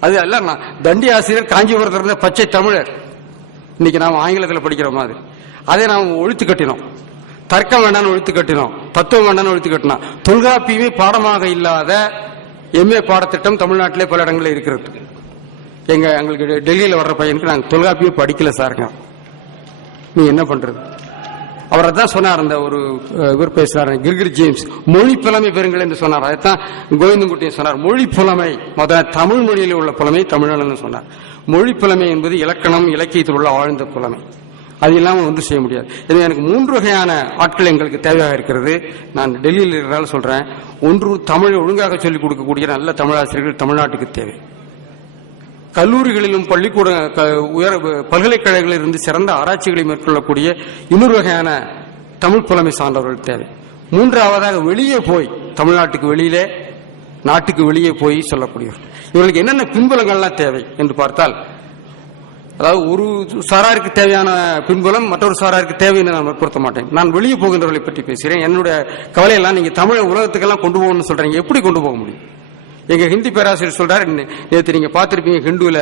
அது அல்ல தண்டி ஆசிரியர் காஞ்சிபுரத்தில் இருந்த பச்சை தமிழர். இன்னைக்கு நாம் ஆங்கிலத்தில் படிக்கிற மாதிரி. அதை நாம் ஒழித்து கட்டினோம். தர்க்கம் வேண்டாம்னு ஒழித்து கட்டினோம். தத்துவம் வேண்டாம்னு ஒழித்து கட்டினோம். தொல்காப்பியமே பாடமாக இல்லாத எம்ஏ பாடத்திட்டம் தமிழ்நாட்டிலே பல இடங்களில் இருக்கிறது. எங்க எங்களுக்கு டெல்லியில் வர்ற பையனுக்கு நாங்கள் தொல்காப்பியம் படிக்கல சாருங்க நீ என்ன பண்றது? அவர் தான் சொன்னார் அந்த ஒரு இவர் பேசுறாரு. கிரிகிரி ஜேம்ஸ் மொழி புலமை பெறுங்கள் என்று சொன்னார். அதைத்தான் கோவிந்தங்குட்டியும் சொன்னார். மொழி புலமை முத தமிழ் மொழியில் உள்ள புலமை தமிழ்னு சொன்னார். மொழி புலமை என்பது இலக்கணம் இலக்கியத்தில் உள்ள ஆழ்ந்த புலமை. அது இல்லாமல் ஒன்றும் செய்ய முடியாது. எனவே எனக்கு மூன்று வகையான ஆட்கள் எங்களுக்கு தேவையாக இருக்கிறது. நான் டெல்லியில் இருக்கிறதால சொல்றேன். ஒன்று தமிழை ஒழுங்காக சொல்லிக் கொடுக்கக்கூடிய நல்ல தமிழாசிரியர்கள் தமிழ்நாட்டுக்கு தேவை. கல்லூரிகளிலும் பள்ளிக்கூட க- உயர் பல்கலைக்கழகங்களில் இருந்து சிறந்த ஆராய்ச்சிகளை மேற்கொள்ளக்கூடிய இன்னொரு வகையான தமிழ் புலமை சார்ந்தவர்கள் தேவை. மூன்றாவதாக வெளியே போய் தமிழ்நாட்டுக்கு வெளியிலே நாட்டுக்கு வெளியே போய் சொல்லக்கூடியவர்கள் இவர்களுக்கு என்னென்ன பின்புலங்கள்லாம் தேவை என்று பார்த்தால் அதாவது ஒரு சாராருக்கு தேவையான பின்புலம் மற்றொரு சாராருக்கு தேவை என்று நான் வற்புறுத்த மாட்டேன். நான் வெளியே போகின்றவர்களை பற்றி பேசுகிறேன். என்னுடைய கவலையெல்லாம் நீங்க தமிழை உலகத்துக்கெல்லாம் கொண்டு போகணும்னு சொல்றீங்க. எப்படி கொண்டு போக முடியும்? எங்க ஹிந்தி பேராசிரியர் சொல்றாரு நேற்று நீங்க பார்த்திருப்பீங்க ஹிந்துல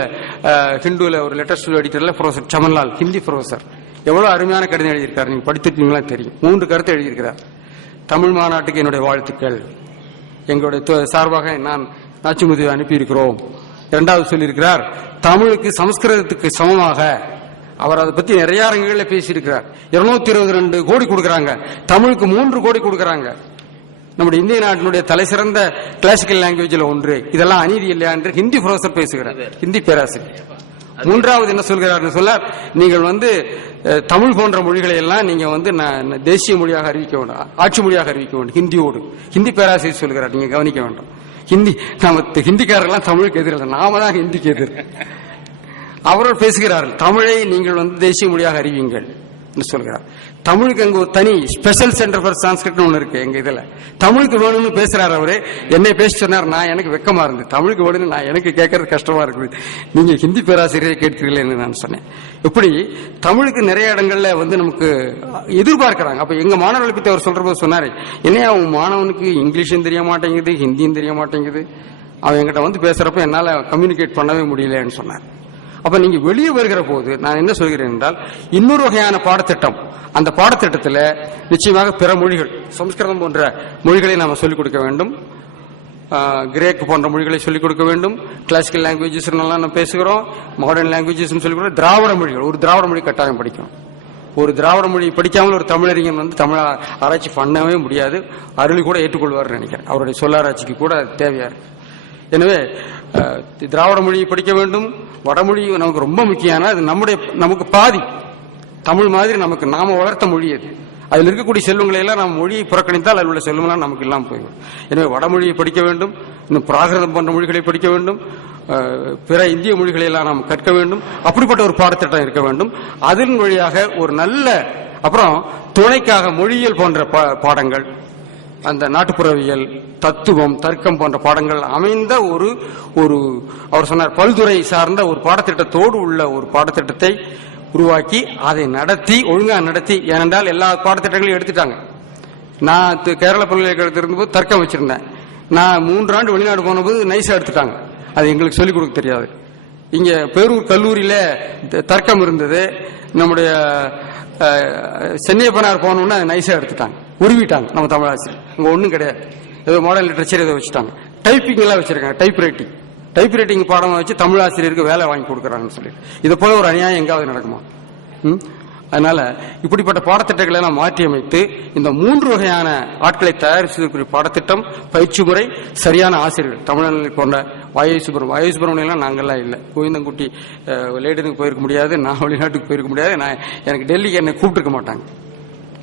ஹிந்துல ஒரு லெட்டர் சொல்லி எடிட்டர்ல ப்ரொஃபசர் சமன்லால் ஹிந்தி ப்ரொஃபசர் எவ்வளவு அருமையான கடிதம் எழுதியிருக்காரு நீங்க படித்திருப்பீங்களா தெரியும். மூன்று கருத்து எழுதியிருக்கிறார். தமிழ் மாநாட்டுக்கு என்னுடைய வாழ்த்துக்கள். எங்களுடைய சார்பாக நான் நாச்சிமுதி அனுப்பியிருக்கிறோம். இரண்டாவது சொல்லியிருக்கிறார் தமிழுக்கு சமஸ்கிருதத்துக்கு சமமாக. அவர் அதை பத்தி நிறைய அரங்குகளில் பேசியிருக்கிறார். இருநூத்தி இருபது ரெண்டு கோடி கொடுக்கறாங்க. தமிழுக்கு மூன்று கோடி கொடுக்கறாங்க. நம்முடைய இந்திய நாட்டினுடைய தலை சிறந்த கிளாசிக்கல் லாங்குவேஜில் ஒன்று இதெல்லாம் அநீதி இல்லையா என்று ஹிந்தி புரோசர் பேசுகிறார் ஹிந்தி பேராசிரியர். மூன்றாவது என்ன சொல்கிறார் சொல்ல நீங்கள் வந்து தமிழ் போன்ற மொழிகளை எல்லாம் நீங்க வந்து தேசிய மொழியாக அறிவிக்க வேண்டாம் ஆட்சி மொழியாக அறிவிக்க வேண்டும் ஹிந்தியோடு. ஹிந்தி பேராசிரியர் சொல்கிறார் நீங்க கவனிக்க வேண்டும். ஹிந்தி நம்ம த- ஹிந்திக்காரர்கள்லாம் தமிழுக்கு எதிரில்லை நாம தான் ஹிந்திக்கு எதிர். அவர்கள் பேசுகிறார்கள் தமிழை நீங்கள் வந்து தேசிய மொழியாக அறிவிங்கள் சொல்கிறார். தமிழுக்கு அங்க ஒரு தனி ஸ்பெஷல் சென்டர் ஃபார் சான்ஸ்கிரிட் ஒன்று இருக்கு எங்க இதுல. தமிழுக்கு வேணும்னு பேசுறாரு அவரு. என்னை பேச சொன்னார் நான் எனக்கு வெக்கமா இருந்து தமிழுக்கு வேணும்னு நான் எனக்கு கேட்கறது கஷ்டமா இருக்குது. நீங்க ஹிந்தி பேராசிரியரை கேட்கிறீங்களேன்னு நான் சொன்னேன். இப்படி தமிழுக்கு நிறைய இடங்கள்ல வந்து நமக்கு எதிர்பார்க்கிறாங்க. அப்ப எங்க மாணவர்களை பத்தி அவர் சொல்ற போது சொன்னாரு என்னையா அவன் மாணவனுக்கு இங்கிலீஷும் தெரிய மாட்டேங்குது ஹிந்தியும் தெரிய மாட்டேங்குது. அவன் என்கிட்ட வந்து பேசுறப்ப என்னால கம்யூனிகேட் பண்ணவே முடியலன்னு சொன்னார். அப்ப நீங்க வெளியே வருகிற போது நான் என்ன சொல்கிறேன் என்றால் இன்னொரு வகையான பாடத்திட்டம். அந்த பாடத்திட்டத்தில் நிச்சயமாக பிற மொழிகள் சமஸ்கிருதம் போன்ற மொழிகளை நாம் சொல்லிக் கொடுக்க வேண்டும். கிரேக் போன்ற மொழிகளை சொல்லிக் கொடுக்க வேண்டும். கிளாசிக்கல் லாங்குவேஜஸ் நல்லா நம்ம பேசுகிறோம். மாடர்ன் லாங்குவேஜஸ் சொல்லிக் கொடுக்க திராவிட மொழிகள் ஒரு திராவிட மொழி கட்டாயம் படிக்கணும். ஒரு திராவிட மொழி படிக்காமல் ஒரு தமிழறிஞன் வந்து தமிழ் ஆராய்ச்சி பண்ணவே முடியாது. அருளி கூட ஏற்றுக்கொள்வார்னு நினைக்கிறேன். அவருடைய சொல்லாராய்ச்சிக்கு கூட தேவையா இருக்கு. எனவே திராவிட மொழியை படிக்க வேண்டும். வடமொழி நமக்கு ரொம்ப முக்கியமான அது நம்முடைய நமக்கு பாதி. தமிழ் மாதிரி நமக்கு நாம வளர்த்த மொழி அது. அதில் இருக்கக்கூடிய செல்வங்களை எல்லாம் நம்ம மொழியை புறக்கணித்தால் அதில் உள்ள செல்வங்களாம் நமக்கு இல்லாமல் போயிடும். எனவே வடமொழியை படிக்க வேண்டும். இன்னும் பிராகிருதம் போன்ற மொழிகளை படிக்க வேண்டும். பிற இந்திய மொழிகளை எல்லாம் நாம் கற்க வேண்டும். அப்படிப்பட்ட ஒரு பாடத்திட்டம் இருக்க வேண்டும். அதன் வழியாக ஒரு நல்ல அப்புறம் துணைக்காக மொழியியல் போன்ற பா- பாடங்கள் அந்த நாட்டுப்புறவியல் தத்துவம் தர்க்கம் போன்ற பாடங்கள் அமைந்த ஒரு ஒரு அவர் சொன்னார் பல்துறை சார்ந்த ஒரு பாடத்திட்டத்தோடு உள்ள ஒரு பாடத்திட்டத்தை உருவாக்கி அதை நடத்தி ஒழுங்காக நடத்தி ஏனென்றால் எல்லா பாடத்திட்டங்களையும் எடுத்துட்டாங்க. நான் கேரள பல்கலைக்கழகத்தில் இருந்தபோது தர்க்கம் வச்சிருந்தேன். நான் மூன்று ஆண்டு வெளிநாடு போனபோது நைஸாக எடுத்துட்டாங்க. அது எங்களுக்கு சொல்லிக் கொடுக்க தெரியாது. இங்கே பேரூர் கல்லூரியில் தர்க்கம் இருந்தது. நம்முடைய சென்னை சென்னையப்பனார் போனோம்னா நைஸாக எடுத்துட்டாங்க. உருவிட்டாங்க. நம்ம தமிழாசிரியர் இங்கே ஒன்றும் கிடையாது. ஏதோ மாடல் லிட்ரேச்சர் ஏதோ வச்சுட்டாங்க. டைப்பிங் எல்லாம் வச்சிருக்காங்க. டைப் ரைட்டிங் டைப் ரைட்டிங் பாடம் வச்சு தமிழ் ஆசிரியருக்கு வேலை வாங்கி கொடுக்குறாங்கன்னு சொல்லி இது போல ஒரு அநியாயம் எங்காவது நடக்குமா? ம்? அதனால இப்படிப்பட்ட பாடத்திட்டங்களை எல்லாம் மாற்றி அமைத்து இந்த மூன்று வகையான ஆட்களை தயாரிப்பதற்குரிய பாடத்திட்டம் பயிற்சி முறை சரியான ஆசிரியர்கள். தமிழர்கள் போன்ற வாயு சுப்பிரம் வாயை சுப்பிரமணியெல்லாம் நாங்கள்லாம் இல்லை. கோவிந்தங்குட்டி லேடனுக்கு போயிருக்க முடியாது. நான் வெளிநாட்டுக்கு போயிருக்க முடியாது. நான் எனக்கு டெல்லிக்கு என்னை கூப்பிட்டுருக்க மாட்டாங்க.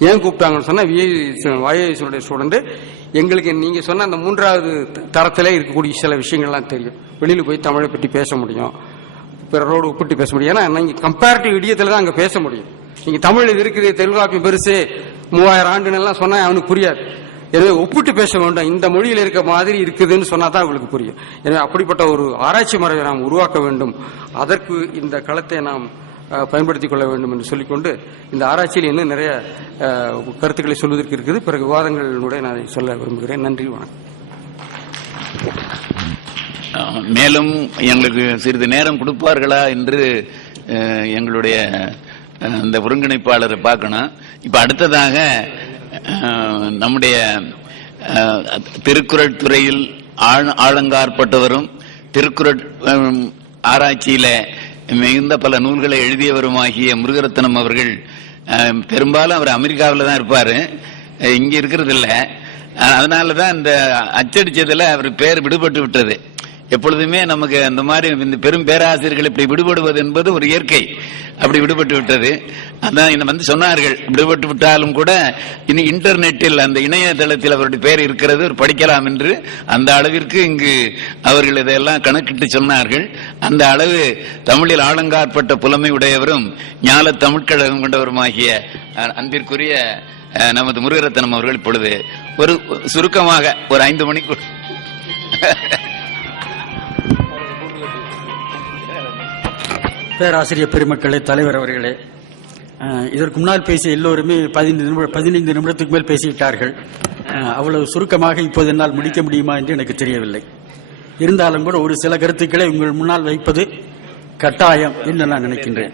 ஏன் கூப்பிட்டாங்கன்னு சொன்னா வாயுடைய ஸ்டூடெண்ட் எங்களுக்கு நீங்கள் சொன்ன அந்த மூன்றாவது த- தரத்திலே இருக்கக்கூடிய சில விஷயங்கள்லாம் தெரியும். வெளியில் போய் தமிழை பற்றி பேச முடியும். பிறரோடு ஒப்பிட்டு பேச முடியும். ஏன்னா நீங்கள் கம்பேரிட்டிவ் இடியத்தில் தான் அங்கே பேச முடியும். நீங்கள் தமிழ் இது இருக்குது தெலுங்காப்பியம் பெருசு மூவாயிரம் ஆண்டுன்னு எல்லாம் அவனுக்கு புரியாது. எனவே ஒப்பிட்டு பேச வேண்டும். இந்த மொழியில் இருக்க மாதிரி இருக்குதுன்னு சொன்னால் தான் அவங்களுக்கு புரியும். எனவே அப்படிப்பட்ட ஒரு ஆராய்ச்சி முறையை நாம் உருவாக்க வேண்டும். அதற்கு இந்த களத்தை நாம் பயன்படுத்திக் கொள்ள வேண்டும் என்று சொல்லிக்கொண்டு இந்த ஆராய்ச்சியில் இன்னும் நிறைய கருத்துக்களை சொல்வதற்கு இருக்குது. பிறகு விவாதங்களுடைய நான் அதை சொல்ல விரும்புகிறேன். நன்றி வணக்கம். மேலும் எங்களுக்கு சிறிது நேரம் கொடுப்பார்களா என்று எங்களுடைய இந்த ஒருங்கிணைப்பாளரை பார்க்கணும். இப்ப அடுத்ததாக நம்முடைய திருக்குறள் துறையில் ஆழ- ஆழங்காற்பட்டவரும் திருக்குறள் அஹ், ஆராய்ச்சியில மிகுந்த பல நூல்களை எழுதியவருமாகிய முருகரத்னம் அவர்கள் அஹ், பெரும்பாலும் அவர் அமெரிக்காவில் தான் இருப்பாரு. இங்கே இங்க இருக்கிறது இல்ல அதனாலதான் இந்த அச்சடிச்சதுல அவர் பேர் விடுபட்டு விட்டது. எப்பொழுதுமே நமக்கு அந்த மாதிரி இந்த பெரும் பேராசிரியர்கள் இப்படி விடுபடுவது என்பது ஒரு இயற்கை. அப்படி விடுபட்டு விட்டது. அதான் என்ன வந்து சொன்னார்கள். விடுபட்டு விட்டாலும் கூட இனி இன்டர்நெட்டில் அந்த இணையதளத்தில் அவருடைய பெயர் இருக்கிறது ஒரு படிக்கலாம் என்று அந்த அளவிற்கு இங்கு அவர்கள் இதையெல்லாம் கணக்கிட்டு சொன்னார்கள். அந்த அளவு தமிழில் ஆளுங்காற்பட்ட புலமை உடையவரும் ஞால தமிழ்கழகம் கொண்டவருமாகிய அன்பிற்குரிய நமது முருகரத்தனம் அவர்கள் இப்பொழுது ஒரு சுருக்கமாக ஒரு ஐந்து மணிக்கு பேராசிரியர் பெருமக்களே தலைவர் அவர்களே. இதற்கு முன்னால் பேசிய எல்லோருமே பதினைந்து நிமிடம் பதினைந்து நிமிடத்துக்கு மேல் பேசிவிட்டார்கள். அவ்வளவு சுருக்கமாக இப்போது என்னால் முடிக்க முடியுமா என்று எனக்கு தெரியவில்லை. இருந்தாலும் கூட ஒரு சில கருத்துக்களை உங்கள் முன்னால் வைப்பது கட்டாயம் என்று நான் நினைக்கின்றேன்.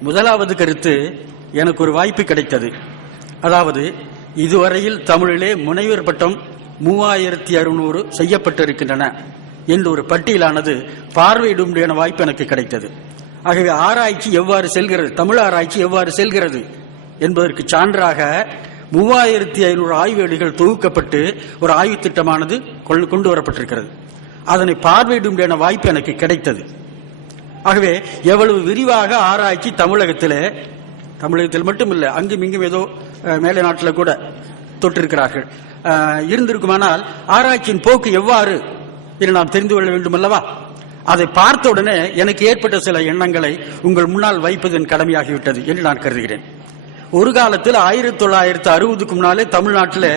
முதலாவது கருத்து எனக்கு ஒரு வாய்ப்பு கிடைத்தது. அதாவது இதுவரையில் தமிழிலே முனைவர் பட்டம் மூவாயிரத்தி அறுநூறு செய்யப்பட்டிருக்கின்றன. என்ற ஒரு பட்டியலானது பார்வையிடும் வாய்ப்பு எனக்கு கிடைத்தது. ஆகவே ஆராய்ச்சி எவ்வாறு செல்கிறது? தமிழ் ஆராய்ச்சி எவ்வாறு செல்கிறது? என்பதற்கு சான்றாக மூவாயிரத்தி ஐநூறு ஆய்வேடுகள் தொகுக்கப்பட்டு ஒரு ஆய்வுத் திட்டமானது கொண்டு- கொண்டு வரப்பட்டிருக்கிறது. அதனை பார்வையிடும் வாய்ப்பு எனக்கு கிடைத்தது. ஆகவே எவ்வளவு விரிவாக ஆராய்ச்சி தமிழகத்தில் தமிழகத்தில் மட்டும் இல்லை அங்கும் இங்கும் ஏதோ மேலை நாட்டில் கூட தொட்டிருக்கிறார்கள் இருந்திருக்குமானால் ஆராய்ச்சியின் போக்கு எவ்வாறு? என்று நாம் தெரிந்து கொள்ள வேண்டும் அல்லவா அதை பார்த்த உடனே எனக்கு ஏற்பட்ட சில எண்ணங்களை உங்கள் முன்னால் வைப்பதன் கடமையாகிவிட்டது என்று நான் கருதுகிறேன். ஒரு காலத்தில் ஆயிரத்தி தொள்ளாயிரத்து அறுபதுக்கு முன்னாலே தமிழ்நாட்டில்